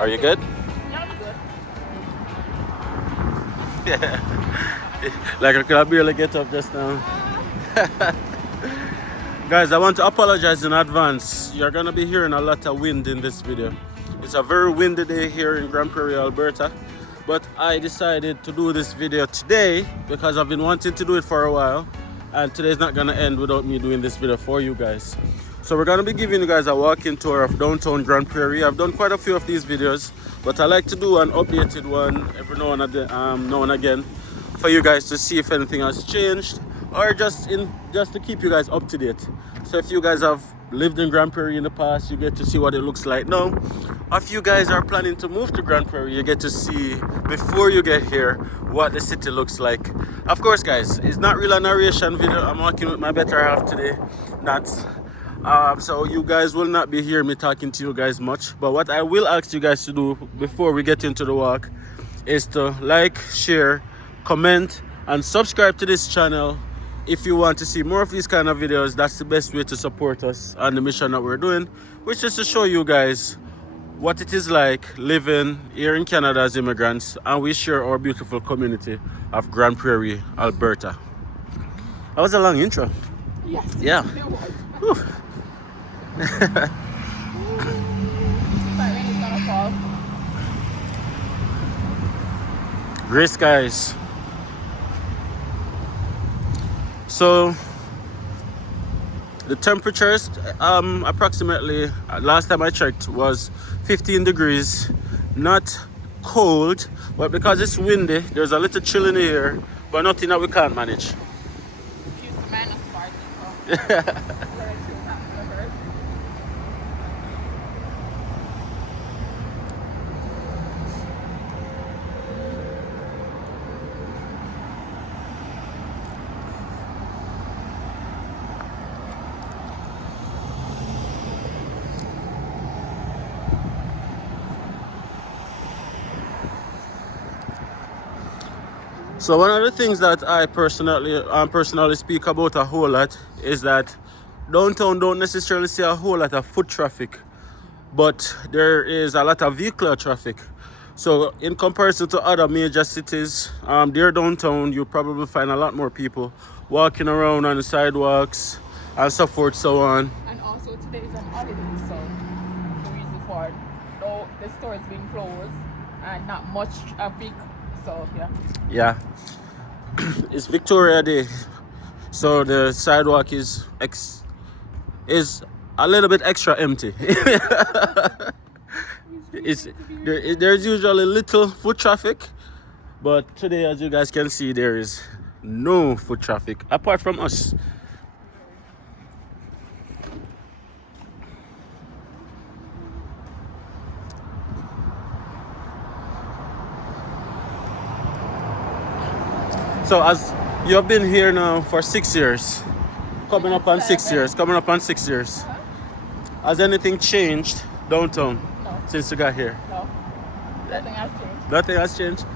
Are you good? Yeah, I'm good. Yeah. Like I could barely get up just now. Guys, I want to apologize in advance. You're gonna be hearing a lot of wind in this video. It's a very windy day here in Grande Prairie, Alberta. But I decided to do this video today because I've been wanting to do it for a while. And today's not gonna end without me doing this video for you guys. So we're gonna be giving you guys a walking tour of downtown Grande Prairie. I've done quite a few of these videos, but I like to do an updated one every now and again for you guys to see if anything has changed, or just to keep you guys up to date. So if you guys have lived in Grande Prairie in the past, you get to see what it looks like now. If you guys are planning to move to Grande Prairie, you get to see before you get here what the city looks like. Of course, guys, it's not really a narration video. I'm working with my better half today. So you guys will not be hearing me talking to you guys much. But what I will ask you guys to do before we get into the walk is to like, share, comment, and subscribe to this channel. If you want to see more of these kind of videos, that's the best way to support us on the mission that we're doing, which is to show you guys what it is like living here in Canada as immigrants, and we share our beautiful community of Grande Prairie, Alberta. That was a long intro. Yes. Yeah. It was. Whew. That rain is gonna fall. Gray skies. So the temperatures approximately, last time I checked, was 15 degrees. Not cold, but because it's windy, there's a little chill in the air, but nothing that we can't manage. We used to minus party, so. So one of the things that I personally speak about a whole lot is that downtown don't necessarily see a whole lot of foot traffic, but there is a lot of vehicular traffic. So in comparison to other major cities, there downtown you probably find a lot more people walking around on the sidewalks and so forth, so on. And also today is an holiday, so the reason for no, the store is being closed and not much traffic. So yeah. It's Victoria Day, so the sidewalk is a little bit extra empty. There's usually little foot traffic, but today, as you guys can see, there is no foot traffic apart from us. So as you have been here now for 6 years, coming up on 6 years. Has anything changed downtown since you got here? No, nothing has changed. Nothing has changed?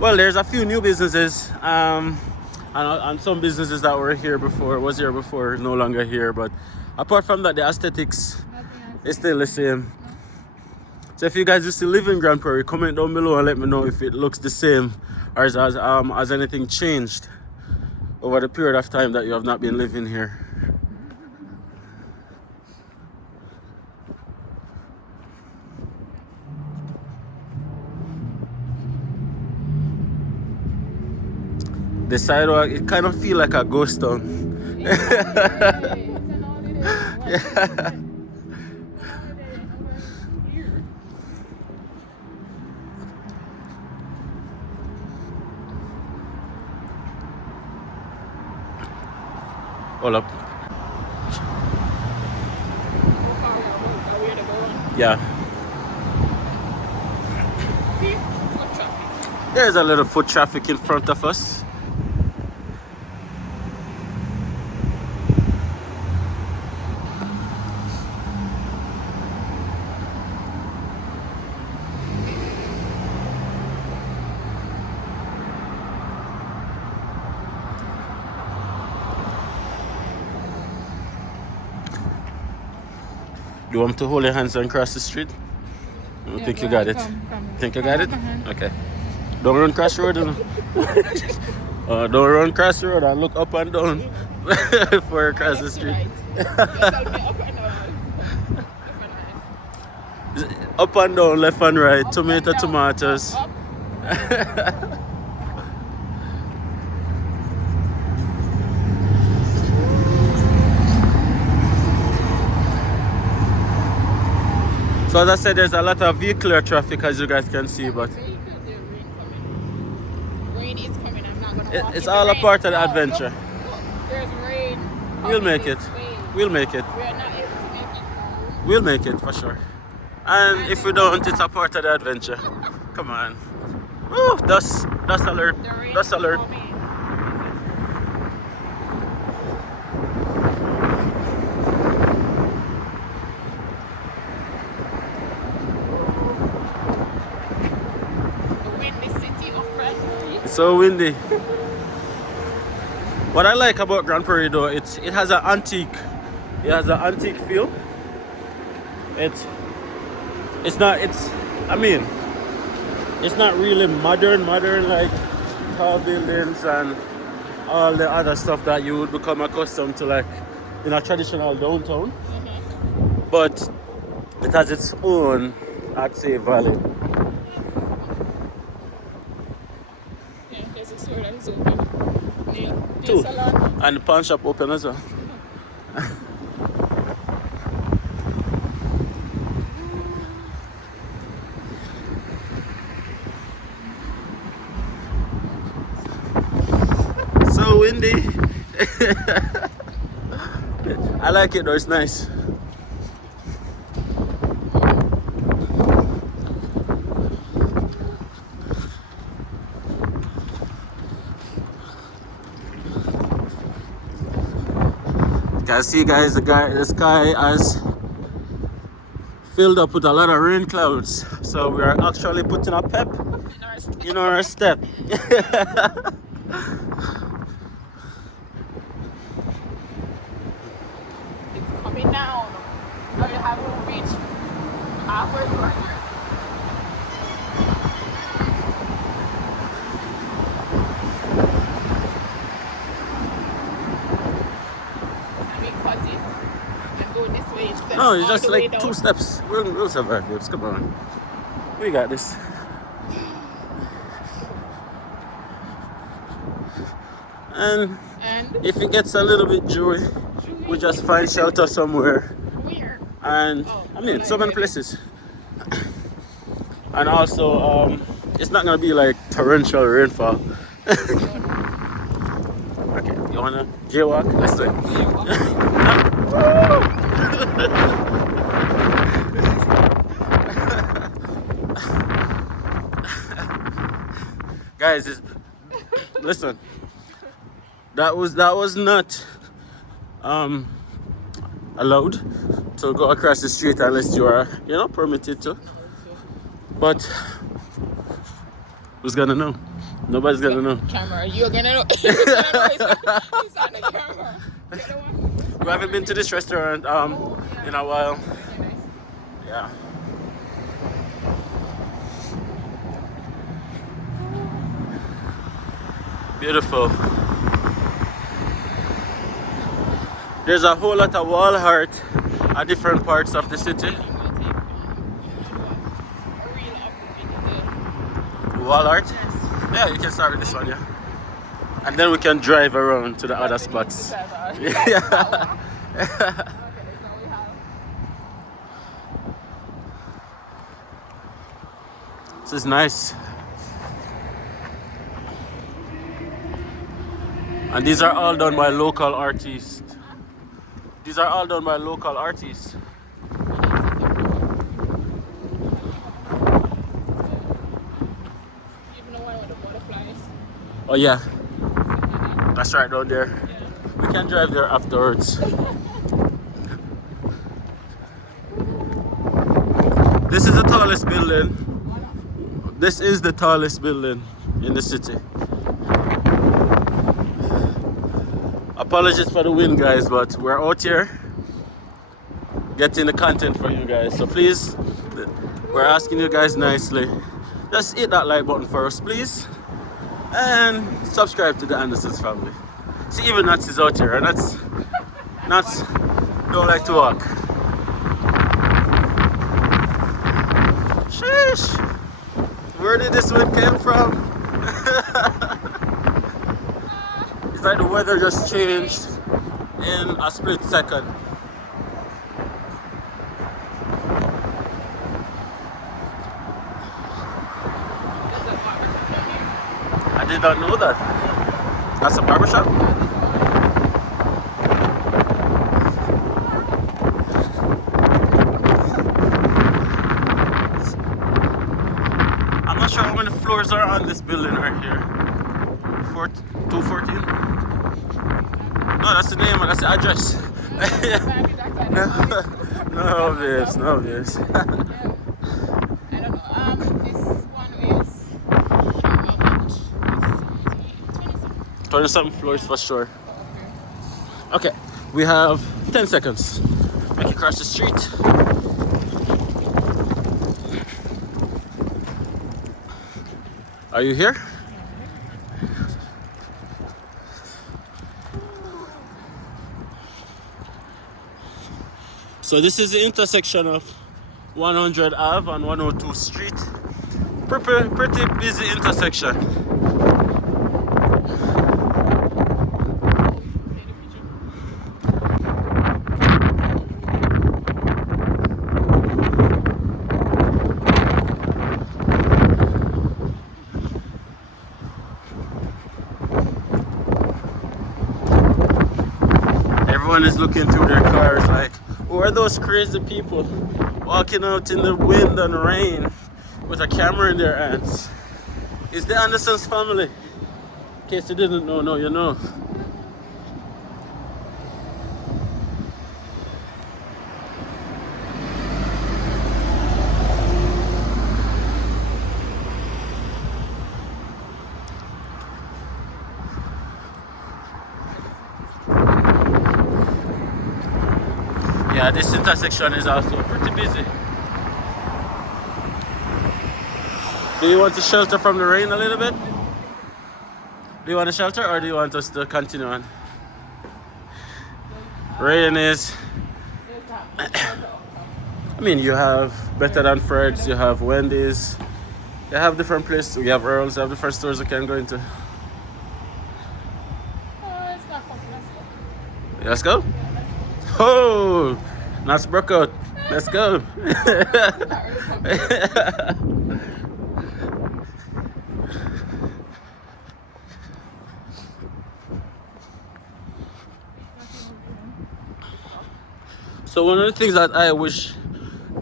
Well, there's a few new businesses and some businesses that was here before, no longer here. But apart from that, the aesthetics is still the same. So if you guys used to live in Grande Prairie, comment down below and let me know if it looks the same or has anything changed. over the period of time that you have not been living here. The sidewalk, it kind of feel like a ghost town. It's an holiday. Yeah. Here. Hold up. Go far are we gonna go on? Yeah. See? Foot traffic. There's a little foot traffic in front of us. Do you want me to hold your hands and cross the street? I Yeah, think go you got ahead, it. come. Think you got it? Come on. Okay. Don't run cross the road. Don't run cross the road and look up and down before you cross the Left to street. right. You tell me up and down. Left and right. Up and down, left and right, Up tomato, and down. tomatoes. Up. So as I said, there's a lot of vehicular traffic as you guys can see, but Rain coming. Rain is coming. I'm not gonna walk it's in all the a rain. part of the Look, adventure. look, there's rain. We'll coming make it. this way. We'll make it. We are not able to make it. We'll make it for sure. And if we don't, it's a part of the adventure. Come on. Woo, dust alert. The rain Dust is alert. coming. The windy city of Grande Prairie. It's so windy. What I like about Grande Prairie though, it has an antique. It has an antique feel. It's not really modern like tall buildings and all the other stuff that you would become accustomed to like in a traditional downtown. But it has its own, I'd say, valley. Yeah, there's a store that is open. Nail Too. salon. And the pawn shop open as well. So windy. I like it though, it's nice. You can see guys, the sky has filled up with a lot of rain clouds. So we are actually putting a pep in our step. It's coming down. Now you haven't reached halfway through. Let me cut it and go this way instead. No, it's all just the way like down. 2 steps. We'll survive this. Come on. We got this. And if it gets a little bit dewy, we just find shelter somewhere. Where? And I mean, so many places. And also, it's not gonna be like torrential rainfall. Okay, you wanna jaywalk? Let's do it. Guys, listen. That was not allowed to go across the street unless you are, permitted to. But who's gonna know? Nobody's gonna know. Camera, you're gonna know. You're gonna know it's on the camera. The other one. We haven't been to this restaurant in a while. Very nice. Yeah. Beautiful. There's a whole lot of wall art at different parts of the city. Wall art? Yeah, you can start with this one, yeah. And then we can drive around to the other spots. Yeah. This is nice. And these are all done by local artists. These are all done by local artists. Oh yeah, that's right down there. We can drive there afterwards. This is the tallest building. This is the tallest building in the city. Apologies for the wind, guys, but we're out here getting the content for you guys. So please, we're asking you guys nicely, just hit that like button for us, please. And subscribe to the Anderson's family. See, even Nats is out here, and Nats don't like to walk. Sheesh! Where did this wind come from? It's like the weather just changed in a split second. I did not know that. That's a barber shop? I'm not sure how many floors are on this building right here. 214? No, that's the name, that's the address. No obvious, no obvious. I don't know. This one is 20-something floors for sure. Okay, we have 10 seconds. Make it cross the street. Are you here? So this is the intersection of 100 Ave and 102 Street. Pretty busy intersection. Everyone is looking through their cars like, who are those crazy people walking out in the wind and rain with a camera in their hands? It's the Anderson's family. In case you didn't know, now you know. Yeah, this intersection is also pretty busy. Do you want to shelter from the rain a little bit? Do you want to shelter or do you want us to continue on? Rain is... I mean, you have Better Than Fred's, you have Wendy's, you have different places, we have Earl's, you have different stores we can go into. it's not coming. Let's go? Oh! Nice broke out. Let's go. So one of the things that I wish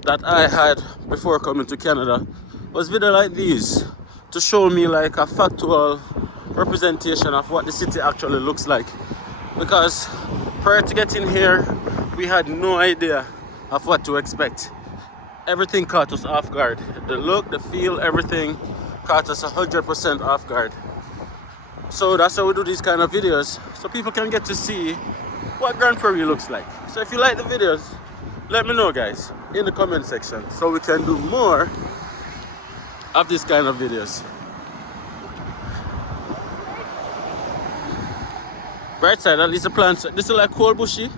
that I had before coming to Canada was video like these to show me like a factual representation of what the city actually looks like. Because prior to getting here, we had no idea of what to expect. Everything caught us off guard. The look, the feel, everything caught us 100% off guard. So that's how we do these kind of videos, so people can get to see what Grande Prairie looks like. So if you like the videos, let me know, guys, in the comment section, so we can do more of these kind of videos. Right side, at least the plants. This is like cold bushy.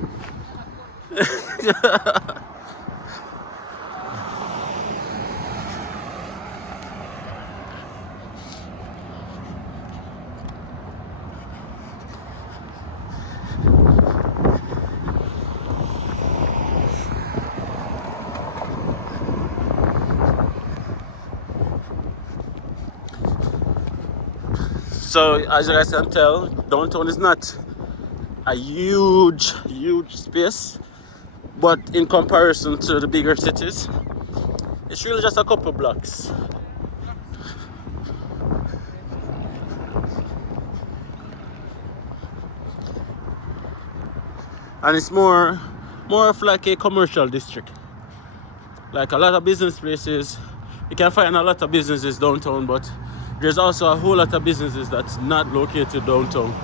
So as you guys can tell, downtown is not a huge space, but in comparison to the bigger cities, it's really just a couple blocks. And it's more of like a commercial district. Like a lot of business places, you can find a lot of businesses downtown, but there's also a whole lot of businesses that's not located downtown.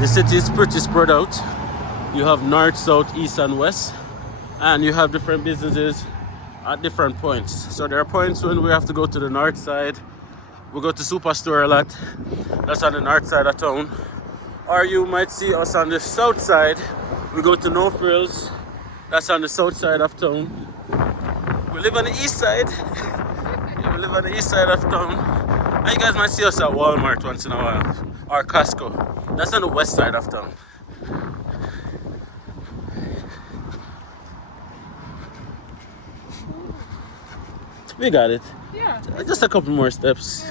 The city is pretty spread out. You have north, south, east, and west, and you have different businesses at different points. So there are points when we have to go to the north side. We go to Superstore a lot. That's on the north side of town. Or you might see us on the south side. We go to No Frills. That's on the south side of town. We live on the east side. We live on the east side of town. And you guys might see us at Walmart once in a while. Or Costco. That's on the west side of town. We got it. Yeah. Just a couple more steps.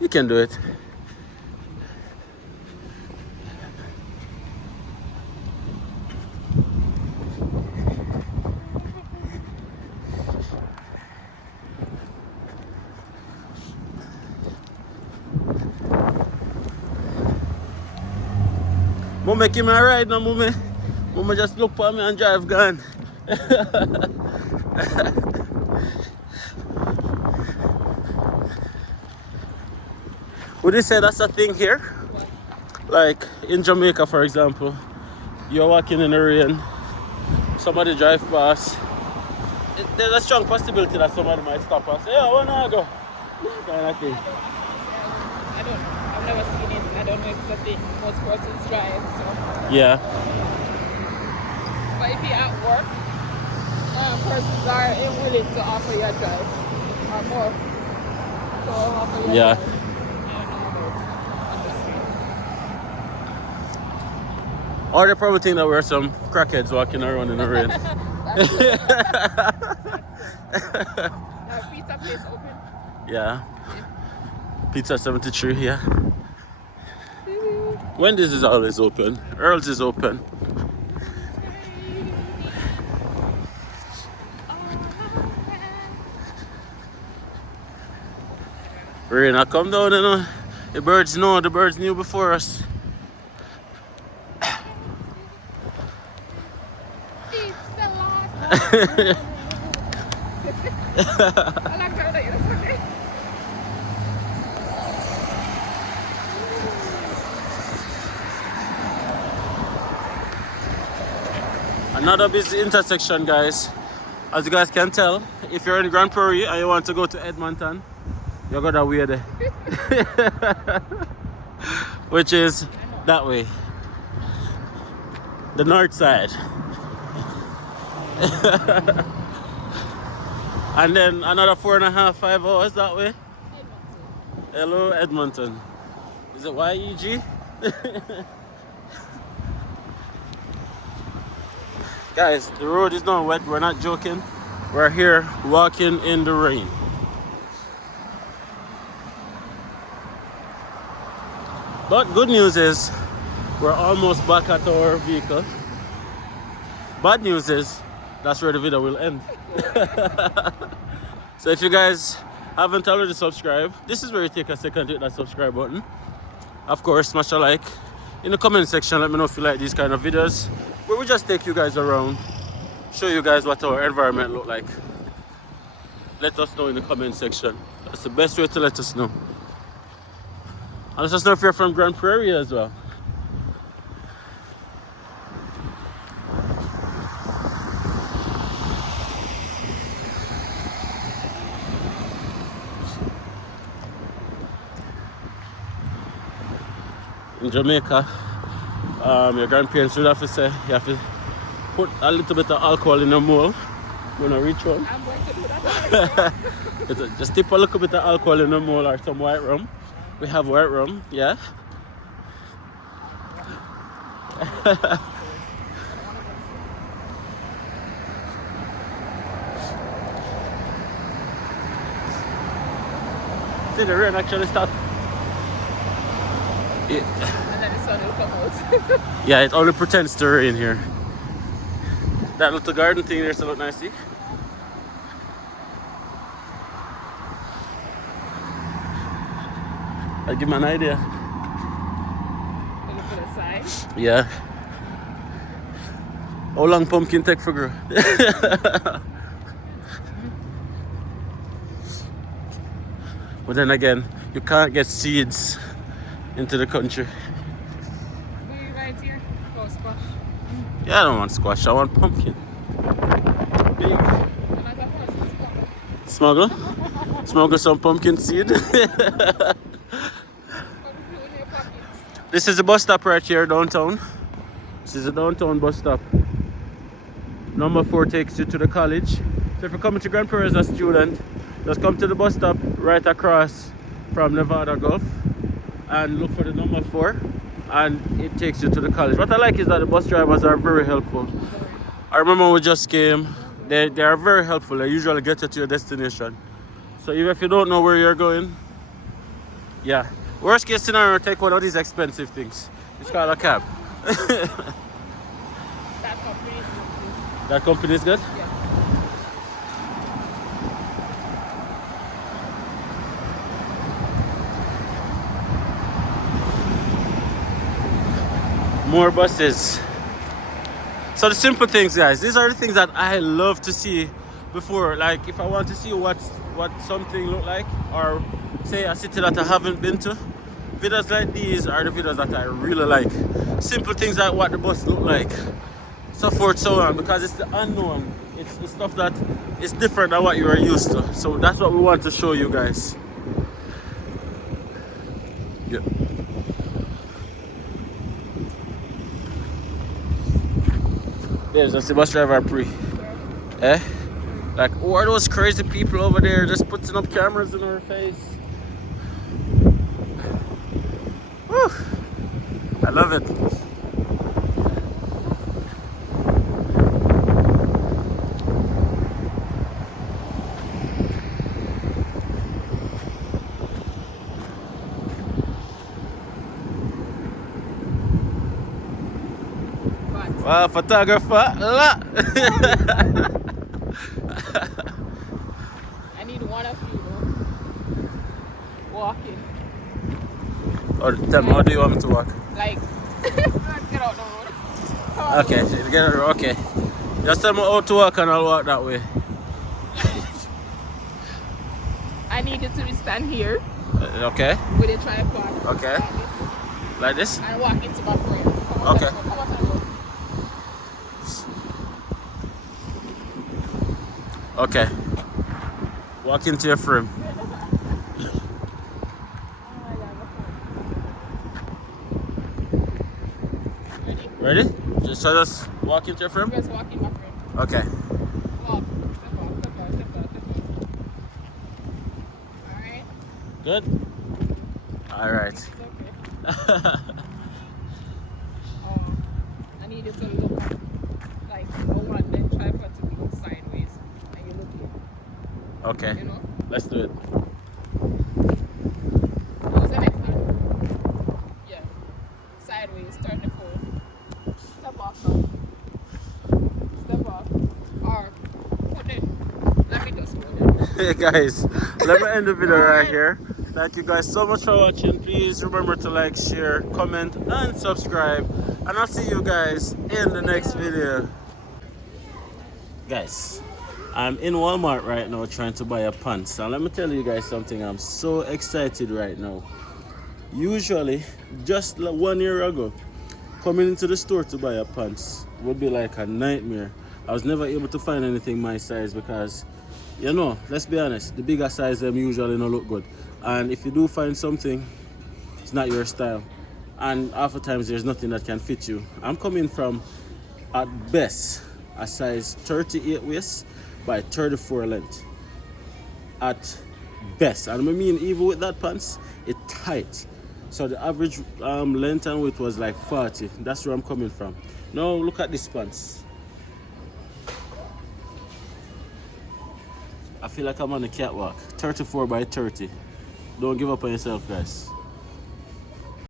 You can do it. Mama give me a ride now, Mama. Mama just look for me and drive gone. Would you say that's a thing here? Like in Jamaica, for example, you're walking in the rain, somebody drive past. There's a strong possibility that somebody might stop and say, "Oh, where now go?" Kind of thing. I don't know. I've never seen it. I don't know if it's a thing. Most persons drive, so. Yeah. But if you're at work, persons are willing to offer you a drive or more. So offer you a Yeah. drive. Or they probably think that we're some crackheads walking around in the rain. Pizza place open. Yeah. Pizza 73, yeah. Wendy's is always open. Earl's is open. Rain, I come down, you know. The birds know, the birds knew before us. Another busy intersection, guys. As you guys can tell, if you're in Grande Prairie and you want to go to Edmonton, you got that way there. Which is that way. The north side. And then another 4.5, 5 hours that way. Edmonton. Hello, Edmonton. Is it YEG? Guys, the road is not wet. We're not joking. We're here walking in the rain. But good news is we're almost back at our vehicle. Bad news is that's where the video will end. So if you guys haven't already subscribed, this is where you take a second to hit that subscribe button. Of course, smash a like. In the comment section, let me know if you like these kind of videos where we just take you guys around, show you guys what our environment look like. Let us know in the comment section. That's the best way to let us know. And let us know if you're from Grande Prairie as well. in Jamaica, your grandparents would have to say you have to put a little bit of alcohol in the mole when I reach one. I'm going to do that. Just dip a little bit of alcohol in the mole or some white rum. We have white rum, yeah. See, the rain actually stopped. And then the sun will come out. Yeah, it only pretends to rain here. That little garden thing there's a lot nice, see? I'll give me an idea. Look to the side. Yeah. How long pumpkin take for grow? But then again, you can't get seeds into the country. Maybe right here. Go squash. Yeah, I don't want squash, I want pumpkin. Big. And I got horses. Smuggle? Smuggle some pumpkin seed. This is the bus stop right here downtown. This is the downtown bus stop. Number 4 takes you to the college. So if you're coming to Grande Prairie as a student, just come to the bus stop right across from Nevada Gulf and look for the number 4 and it takes you to the college. What I like is that the bus drivers are very helpful. I remember when we just came, they are very helpful. They usually get you to your destination. So even if you don't know where you're going, yeah. Worst case scenario, take one of these expensive things. It's called a cab. That company is good. That company is good? Yeah. More buses. So the simple things, guys, these are the things that I love to see before. Like if I want to see what something look like, or say a city that I haven't been to, videos like these are the videos that I really like. Simple things like what the bus look like, so forth, so on, because it's the unknown. It's the stuff that is different than what you are used to. So that's what we want to show you guys. Yeah. There's a bus driver pre. Eh? Like, who are those crazy people over there just putting up cameras in our face? Whew. I love it. Wow, photographer. La. I need one of you though. Walking. Or tell me, how do you want me to walk? Like, get out the road. Come on. Okay, get it. Okay. Just tell me how to walk and I'll walk that way. I need you to stand here Okay. with a tripod. Okay. Like this? And walk into my frame. Come on, Okay. come on, come on. Okay. Walk into your frame. Ready? Ready? Just walk into your frame? Just walk in my frame. Okay. Walk. Step off, step off, step off, step off. Alright? Good? Alright. It's okay. I need you to look like I want the tripod to be sideways and you look here. Okay. You know? Let's do it. What's the next one? Yeah. Sideways, turn the phone. Step off now. Step off. Or put it. Let me just put it. Hey guys, let me end the video right here. Thank you guys so much for watching. Please remember to like, share, comment and subscribe, and I'll see you guys in the next video. Guys, I'm in Walmart right now trying to buy a pants, and let me tell you guys something. I'm so excited right now. Usually just 1 year ago, coming into the store to buy a pants would be like a nightmare. I was never able to find anything my size because, you know, let's be honest, the bigger size them usually don't look good. And if you do find something, it's not your style. and oftentimes there's nothing that can fit you. I'm coming from, at best, a size 38 waist by 34 length. At best, and I mean even with that pants, it tight. So the average length and width was like 40. That's where I'm coming from. Now look at this pants. I feel like I'm on a catwalk. 34 by 30. Don't give up on yourself, guys.